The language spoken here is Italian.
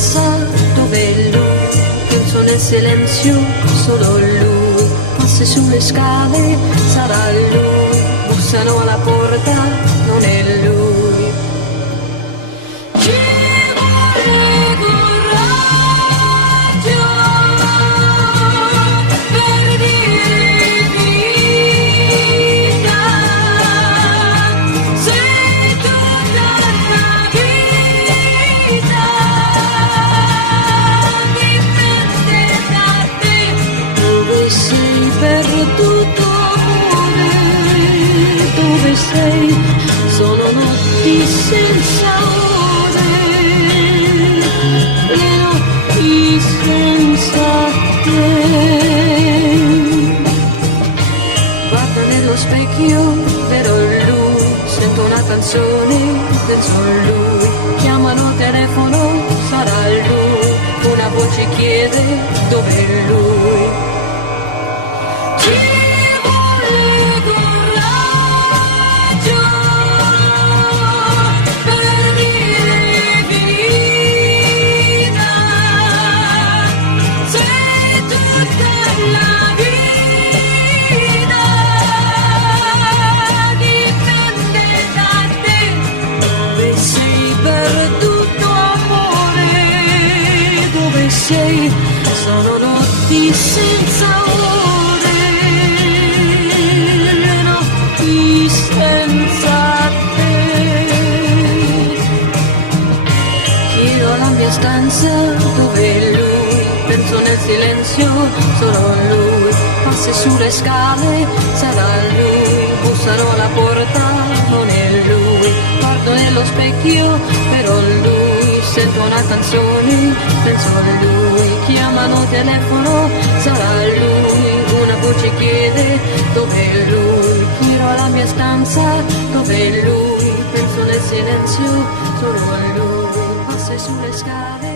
stanza dove lui, penso nel silenzio, solo lui, passi sulle scale, sarà lui, bussano alla porta, non è lui. Ci vuole coraggio per dire vita, sei tutta la vita, dipende da te, dove sei perduto amore, dove sei, sono notti senza ore, le notti senza te. Guardo nello specchio, però lui, sento una canzone, penso a lui, chiamano telefono, sarà lui, una voce chiede dov'è lui. Ci vuole coraggio per dire vita, sei tutta la vita, dipende da te, dove sei perduto amore, dove sei, sono notti senza ore, le notti senza te. Chiedo alla mia stanza dove è lui, penso nel silenzio, solo lui, passi sulle scale, sarà lui, bussano alla porta, non è lui, guardo nello specchio, però lui, sento una canzone, penso a lui, chiamano telefono, sarà lui, una voce chiede dov'è lui, giro alla mia stanza, dov'è lui, penso nel silenzio, solo a lui, passi sulle scale.